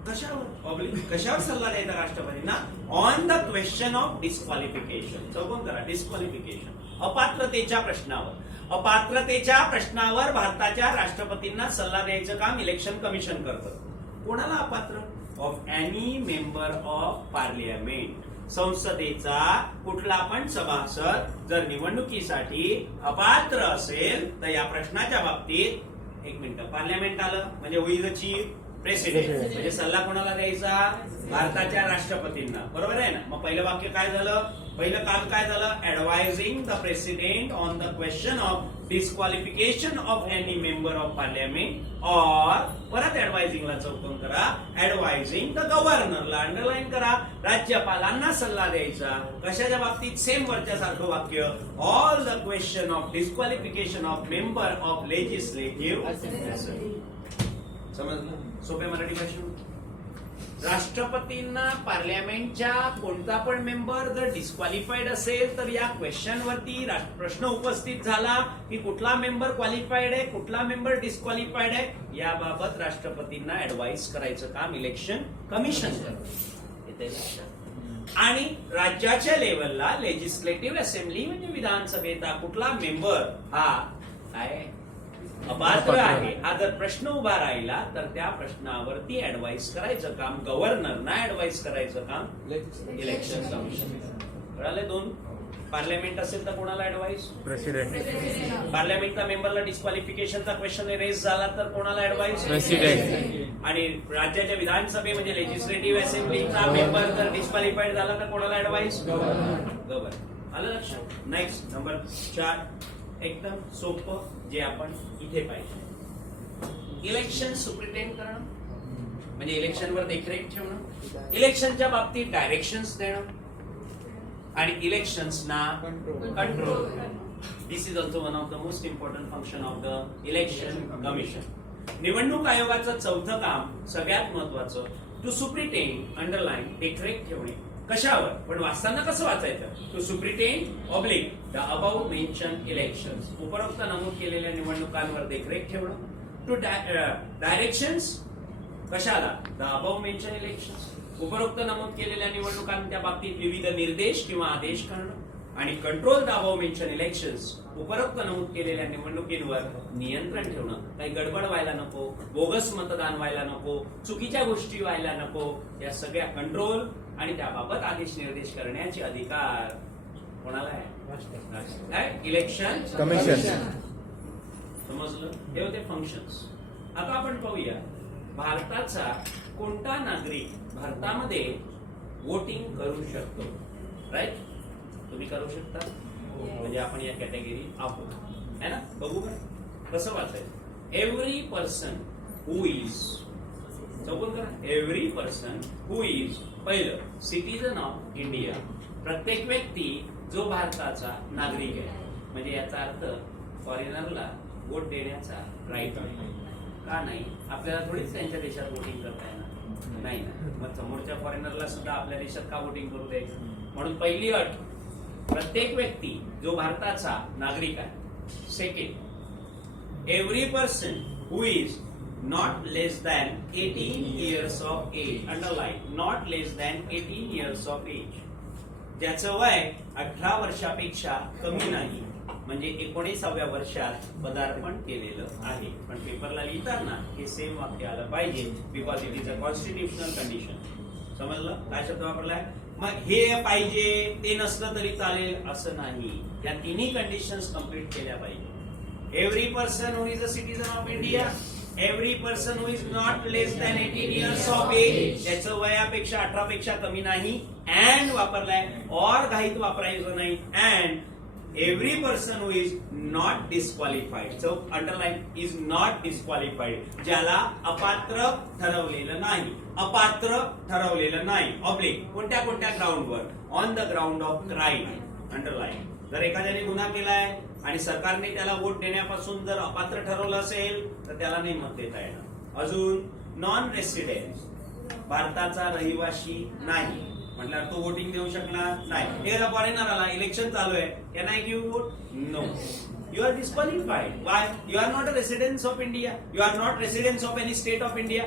कशावर? ऑब्लिक कशावर सल्ला द्यायचा राष्ट्रपतींना? On the question of disqualification. चौकोन करा. डिस्क्वालिफिकेशन, अपात्रतेच्या प्रश्नावर. अपात्रतेच्या प्रश्नावर भारताच्या राष्ट्रपतींना सल्ला द्यायचं काम इलेक्शन कमिशन करतं. कोणाला अपात्र? Of any member of parliament, संसदेचा कुठला पण सभासद जर निवडणुकीसाठी अपात्र असेल तर या प्रश्नाच्या बाबतीत, एक मिनिट, पार्लियामेंट आलं म्हणजे हु इज द चीफ प्रेसिडेंट, म्हणजे सल्ला कोणाला द्यायचा? भारताच्या राष्ट्रपतींना. बरोबर आहे ना. मग पहिलं वाक्य काय झालं? पहिलं काम काय झालं? Advising the president on the question of disqualification of any member of parliament, or परत ऍडवायझिंगला चौकोन करा. ऍडवायझिंग द गव्हर्नरला अंडरलाईन करा. राज्यपालांना सल्ला द्यायचा. कशाच्या बाबतीत? सेम वरच्या सारखं वाक्य. All the question of disqualification of member of legislative assembly. समजलं? सोप्या मराठी भाषेत. राष्ट्रपतींना पार्लियामेंटच्या कोणता पण मेंबर जर डिस्क्वालिफाईड असेल तर या क्वेश्चन वरती प्रश्न उपस्थित झाला की कुठला मेंबर क्वालिफाईड आहे, कुठला मेंबर डिस्क्वालिफाईड आहे, याबाबत राष्ट्रपतींना ऍडवाइस करायचं काम इलेक्शन कमिशन करतं. आणि राज्याच्या लेवलला लेजिस्लेटिव्ह असेंब्ली म्हणजे विधानसभेचा कुठला मेंबर हा काय अपात्र आहे, हा जर प्रश्न उभा राहिला तर त्या प्रश्नावरती ऍडवाइस करायचं काम गव्हर्नरना ऍडवाइस करायचं काम इलेक्शन कमिशन. कळाले? 2 पार्लियामेंट असेल तर कोणाला ऍडवाइस? प्रेसिडेंट. पार्लियामेंटच्या मेंबरला डिस्क्वालिफिकेशनचा क्वेश्चन रेज झाला तर कोणाला ऍडवाइस? प्रेसिडेंट. आणि राज्याच्या विधानसभे म्हणजे लेजिस्लेटिव्ह असेंब्लीचा मेंबर जर डिस्क्वालिफाईड झाला तर कोणाला ऍडवाइस? गव्हर्नर. आलं लक्षात? नेक्स्ट नंबर 4, एकदम सोपं, जे आपण इथे पाहिजे. इलेक्शन सुप्रिटेंड करणं म्हणजे इलेक्शनवर देखरेख ठेवणं, इलेक्शनच्या बाबतीत डायरेक्शन्स देणं आणि इलेक्शन्सना कंट्रोल करणं. This is also one of the most important function of the election commission. निवडणूक आयोगाचं चौथं काम, सगळ्यात महत्वाचं, टू सुप्रिटेंड अंडरलाईन देखरेख ठेवणे कशावर पण वाचताना कसं वाचायचं to superintend oblique the above mention elections उपरोक्त नमूद केलेल्या निवडणुकांवर देखरेख ठेवणं टू डायरेक्शन्स कशाला द अबाउ मेन्शन इलेक्शन्स उपरोक्त नमूद केलेल्या निवडणुकांच्या बाबतीत विविध निर्देश किंवा आदेश करणं आणि control the above mention elections उपरोक्त नमूद केलेल्या निवडणुकींवर नियंत्रण ठेवणं काही गडबड व्हायला नको बोगस मतदान व्हायला नको चुकीच्या गोष्टी व्हायला नको या सगळ्या कंट्रोल आणि त्याबाबत आदेश निर्देश करण्याचे अधिकार कोणाला आहे इलेक्शन कमिशन समजलं हे होते फंक्शन्स आता आपण पाहूया भारताचा कोणता नागरिक भारतामध्ये वोटिंग करू शकतो राईट तुम्ही करू शकता म्हणजे आपण या कॅटेगरी आहोत है ना बघू कसं वाचायचं एव्हरी पर्सन हु इज चौकून करा एव्हरी पर्सन हु इज पहिलं सिटीजन ऑफ इंडिया प्रत्येक व्यक्ती जो भारताचा नागरिक आहे म्हणजे याचा अर्थ फॉरेनरला वोट देण्याचा राईट का नाही आपल्याला थोडीच त्यांच्या देशात वोटिंग करता येणार नाही ना मग समोरच्या फॉरेनरला सुद्धा आपल्या देशात का वोटिंग करू द्यायचं म्हणून पहिली अट प्रत्येक व्यक्ती जो भारताचा नागरिक आहे second every person who is not less than 18 years of age underline not less than 18 years of age ज्याचं वय 18 वर्षापेक्षा कमी नाही म्हणजे 19व्या वर्षात पदार्पण केलेलं आहे पण पेपरला लिहिताना हे सेम वाक्य आलं पाहिजे because it is a constitutional condition समजलं काय शब्द वापरलाय मग हे पाहिजे ते नसलं तरी चालेल असं नाही या तिन्ही कंडिशन्स कम्प्लीट केल्या पाहिजे every person who is a citizen of India every person who is not less than 18 years of age त्याचं वयापेक्षा 18 पेक्षा कमी नाही अँड वापरलाय और घाईत वापरायचं नाही and every person who is not disqualified so underline is not disqualified ज्याला अपात्र ठरवलेलं नाही अपात्र ठरवलेलं नाही ऑब्लिक कोणत्या कोणत्या ग्राउंडवर on the ground of crime underline जर एखाद्याने गुन्हा केलाय आणि सरकारने त्याला वोट देण्यापासून जर अपात्र ठरवलं असेल तर त्याला नाही मत देता येणार अजून नॉन रेसिडेंट भारताचा रहिवासी नाही म्हटल्यावर तो वोटिंग देऊ शकणार नाही एखादा फॉरेनर आला इलेक्शन चालू आहे can I give vote no you are disqualified why you are not a resident of India you are not resident of any state of India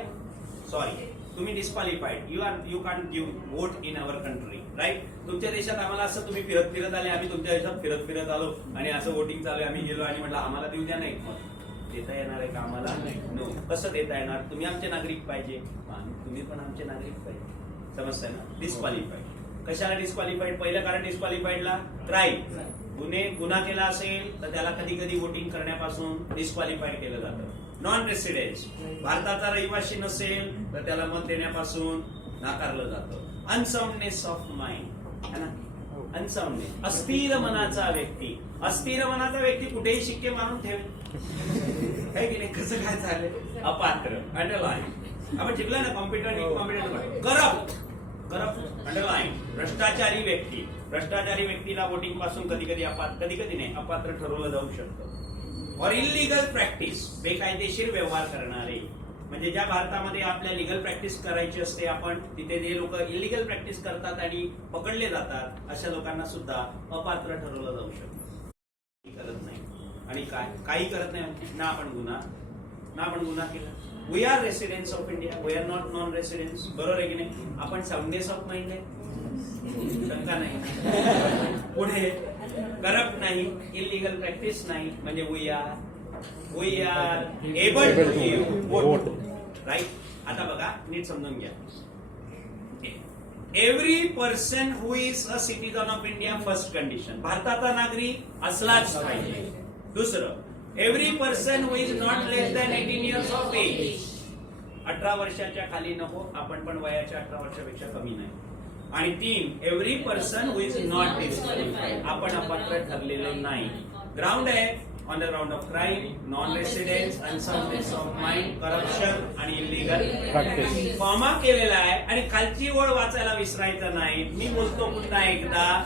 sorry तुम्ही disqualified you can give vote in our country right तुमच्या देशात आम्हाला असं तुम्ही फिरत फिरत आले आम्ही तुमच्या देशात फिरत फिरत आलो आणि असं वोटिंग चालू आहे आम्ही गेलो आणि म्हटलं आम्हाला देऊ द्या नाही मत देता येणार आहे का आम्हाला नो कसं देता येणार तुम्ही आमचे नागरिक पाहिजे तुम्ही पण आमचे नागरिक पाहिजे समजतंय ना डिस्क्वालिफाईड कशाला डिस्क्वालिफाईड पहिलं कारण डिस्क्वालिफाईडला क्राईम गुन्हा केला असेल तर त्याला कधी कधी वोटिंग करण्यापासून डिस्क्वालिफाईड केलं जातं नॉन रेसिडेंट भारताचा रहिवासी नसेल तर त्याला मत देण्यापासून नाकारलं जातं अनसाउंडनेस ऑफ माइंड है ना अनसाउंडनेस अस्थिर मनाचा व्यक्ती कुठेही शिक्के मारून ठेव काय की नाही कसं काय झालं अपात्र अंडरलाईन आपण शिकलो ना कॉम्पिटंट करप्ट अंडरलाईन भ्रष्टाचारी व्यक्तीला वोटिंग पासून कधी कधी नाही अपात्र ठरवलं जाऊ शकतं और इलिगल प्रॅक्टिस बेकायदेशीर व्यवहार करणारे म्हणजे ज्या भारतामध्ये आपल्या लिगल प्रॅक्टिस करायची असते आपण तिथे जे लोक इलिगल प्रॅक्टिस करतात आणि पकडले जातात अशा लोकांना सुद्धा अपात्र ठरवलं जाऊ शकतं करत नाही आणि काही करत नाही ना आपण गुन्हा केला we are residents of India we are not non residents बरोबर आहे की नाही आपण साऊंडनेस ऑफ माइंड आहे शंका नाही पुढे करप्ट नाही इलिगल प्रॅक्टिस नाही म्हणजे we are able to give vote right आता बघा नीट समजून घ्या every person who is a citizen of India first condition भारताचा नागरिक असलाच पाहिजे दुसरं every person who is not less than 18 years of age 18 वर्षाच्या खाली नको आपण पण वयाच्या 18 वर्षापेक्षा कमी नाही आणि 3 every person who is not disqualified आपण अपात्र ठरलेलं नाही ग्राउंड आहे on the ground of crime non resident unsoundness of mind corruption आणि इलिगल प्रॅक्टिस कॉमा केलेला आहे आणि खालची ओळ वाचायला विसरायचं नाही मी बोलतो पुन्हा एकदा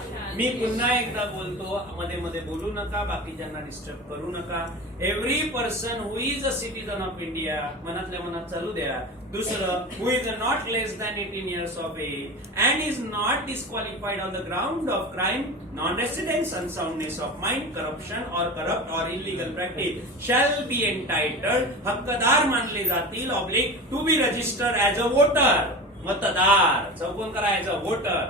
बोलतो मध्ये बोलू नका बाकीच्यांना डिस्टर्ब करू नका every person who is a citizen of India मनातल्या मनात चालू द्या दुसरं, who is not less than 18 years of age and is not disqualified on the ground of crime, non-residence, unsoundness of mind, corruption or corrupt or illegal practice shall be entitled, हक्कदार मानले जातील, oblique, to be registered as a voter, मतदार, चौकोन करा as a voter,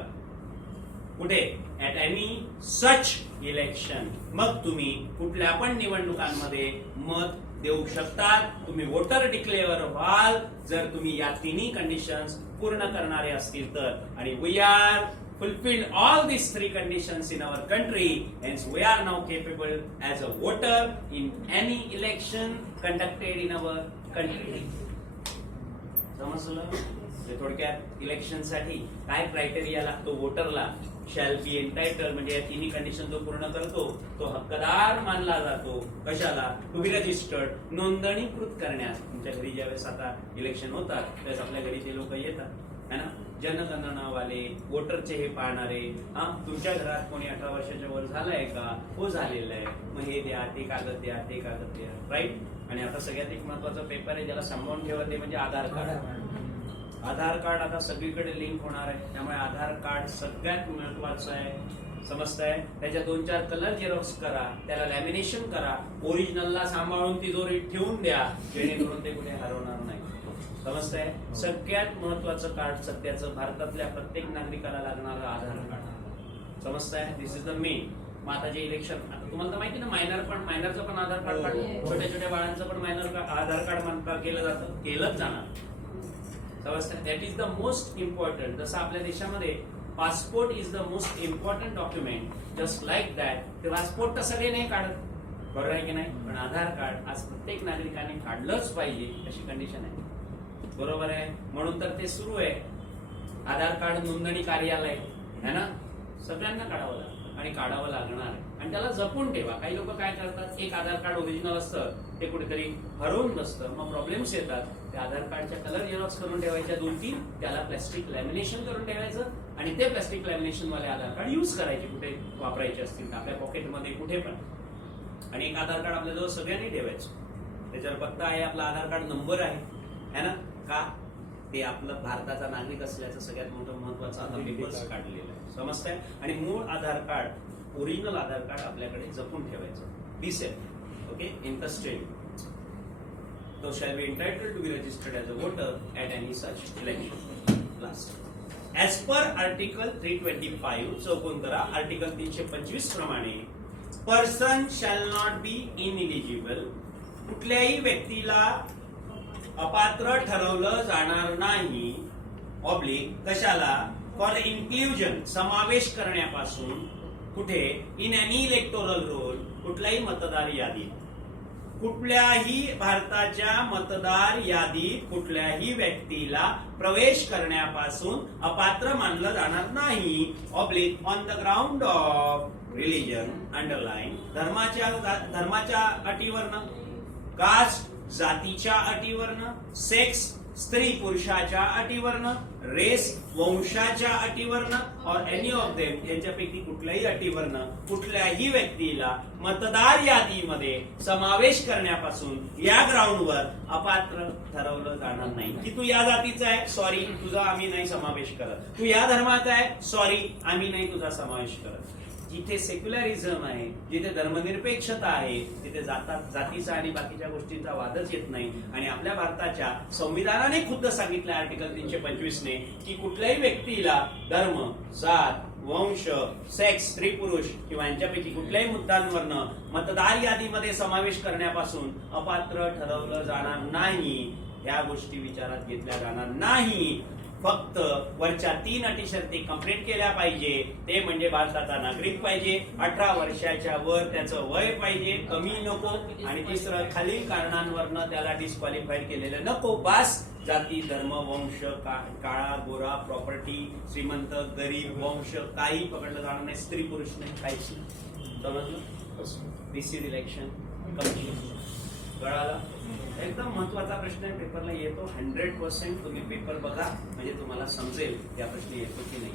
कुठे? at any such election. मग तुम्ही कुठल्या पण निवडणुकांमध्ये मत देऊ शकतात, तुम्ही वोटर डिक्लेअर व्हाल जर तुम्ही या तिन्ही कंडिशन्स पूर्ण करणारे असतील तर. आणि we are fulfilled all these three conditions in our country, hence we are now capable as a voter in any election conducted in our country. समजलं? थोडक्यात इलेक्शन साठी काय क्रायटेरिया लागतो वोटरला? शॅल बी एंटायटल, म्हणजे या तिन्ही कंडिशन जो पूर्ण करतो तो हक्कदार मानला जातो. कशाला? टू बी रजिस्टर्ड, नोंदणीकृत करण्यास. तुमच्या घरी ज्यावेळेस आता इलेक्शन होतात त्यावेळेस आपल्या घरी ते लोक येतात है ना, जनगणनावाले, वोटरचे हे पाहणारे. तुमच्या घरात कोणी 18 वर्षाच्या वर झालंय का? हो झालेलं आहे, मग हे द्या, ते कागद द्या, ते कागद द्या, राईट. आणि आता सगळ्यात एक महत्वाचा पेपर आहे ज्याला सांभाळून ठेवलं ते म्हणजे आधार कार्ड. आधार कार्ड आता सगळीकडे लिंक होणार आहे, त्यामुळे आधार कार्ड सगळ्यात महत्वाचं आहे. समजताय? त्याच्या 2-4 कलर झेरॉक्स करा, त्याला लॅमिनेशन करा, ओरिजिनलला सांभाळून तिजोरीत ठेवून द्या, जेणेकरून ते कुठे हरवणार नाही. समजताय? सगळ्यात महत्वाचं कार्ड सध्याचं भारतातल्या प्रत्येक नागरिकाला लागणारं आधार कार्ड. समजताय? This is the main. मग आता जे इलेक्शन, आता तुम्हाला तर माहिती ना, मायनरचं पण आधार कार्ड काढलं, छोट्या छोट्या बाळांचं पण आधार कार्ड केलं जातं, केलंच जाणार. That is the most important. जसं आपल्या देशामध्ये passport is the most important document, just like that. ते पासपोर्ट तर सगळे नाही काढत, बरोबर आहे की नाही? पण आधार कार्ड आज प्रत्येक नागरिकाने काढलंच पाहिजे अशी कंडिशन आहे, बरोबर आहे? म्हणून तर ते सुरू आहे आधार कार्ड नोंदणी कार्यालय है ना, सगळ्यांना काढावं लागतं आणि काढावं लागणार आहे. आणि त्याला जपून ठेवा. काही लोक काय करतात, एक आधार कार्ड ओरिजिनल असतं ते कुठेतरी हरवून बसतं, मग प्रॉब्लेम्स येतात. त्या आधार कार्डच्या कलर झेरॉक्स करून ठेवायच्या 2-3, त्याला प्लास्टिक लॅमिनेशन करून ठेवायचं आणि ते प्लास्टिक लॅमिनेशन वाले आधार कार्ड युज करायचे कुठे वापरायचे असतील आपल्या पॉकेटमध्ये कुठे पण. आणि एक आधार कार्ड आपल्याजवळ सगळ्यांनी ठेवायचं, त्याच्यावर फक्त आहे आपला आधार कार्ड नंबर आहे ना, का? ते आपलं भारताचा नागरिक असल्याचं सगळ्यात मोठं महत्वाचं आता पेपर्स काढलेलं आहे. समजताय? आणि मूळ आधार कार्ड, ओरिजिनल आधार कार्ड आपल्याकडे जपून ठेवायचं, दिसेल. Okay, interested. तो shall be entitled to be registered as a voter at any such election. Last. As per Article 325, चौकोन करा, आर्टिकल 325 प्रमाणे person shall not be ineligible, कुठल्याही व्यक्तीला अपात्र ठरवलं जाणार नाही, ऑब्लिक, कशाला? फॉर इन्क्ल्युजन, समावेश करण्यापासून, कुठे? इन एनी इलेक्टोरल रोल, कुठल्याही मतदार यादीत. कुठल्याही भारताच्या मतदार यादीत कुठल्याही व्यक्तीला प्रवेश करण्यापासून अपात्र मानलं जाणार नाही, oblique, on the ground of religion, underline, धर्माच्या अटीवरनं, कास्ट, जातीच्या अटीवरनं, सेक्स, स्त्री पुरुषाच्या अटीवरनं, रेस, वंशाच्या अटीवरनं, और एनी ऑफ देम, यांच्यापैकी कुठल्याही अटीवरनं कुठल्याही व्यक्तीला मतदार यादीमध्ये समावेश करण्यापासून या ग्राउंडवर अपात्र ठरवलं जाणार नाही. की तू या जातीचा आहे, सॉरी, तुझा आम्ही नाही समावेश करत. तू या धर्माचा आहे, सॉरी, आम्ही नाही तुझा समावेश करत. जिथे सेक्युलरिझम आहे, जिथे धर्मनिरपेक्षता आहे, तिथे जातीचा आणि बाकीच्या गोष्टींचा वादच येत नाही. आणि आपल्या भारताच्या संविधानाने खुद्द सांगितलं आर्टिकल 325 ने की कुठल्याही व्यक्तीला धर्म, जात, वंश, सेक्स, स्त्री पुरुष किंवा यांच्यापैकी कुठल्याही मुद्द्यांवरनं मतदार यादीमध्ये समावेश करण्यापासून अपात्र ठरवलं जाणार नाही. ह्या गोष्टी विचारात घेतल्या जाणार नाही. फक्त वरच्या 3 अटी शर्ती कंप्लीट केल्या पाहिजे. ते म्हणजे भारताचा नागरिक पाहिजे, 18 वर्षाच्या वर त्याचं वय पाहिजे, कमी नको, आणि तिसरं खालील कारणांवरनं त्याला डिस्क्वालिफाईड केलेलं नको. बास. जाती, धर्म, वंश, काळा, गोरा, प्रॉपर्टी, श्रीमंत, गरीब, वंश काही पकडलं जाणार नाही, स्त्री पुरुष नाही, काहीच नाही. समजलं? दिस इज इलेक्शन कमिशन. कळालं? एकदम महत्वाचा प्रश्न आहे, पेपरला येतो. 100% तुम्ही पेपर बघा म्हणजे तुम्हाला समजेल या प्रश्न येतो की नाही.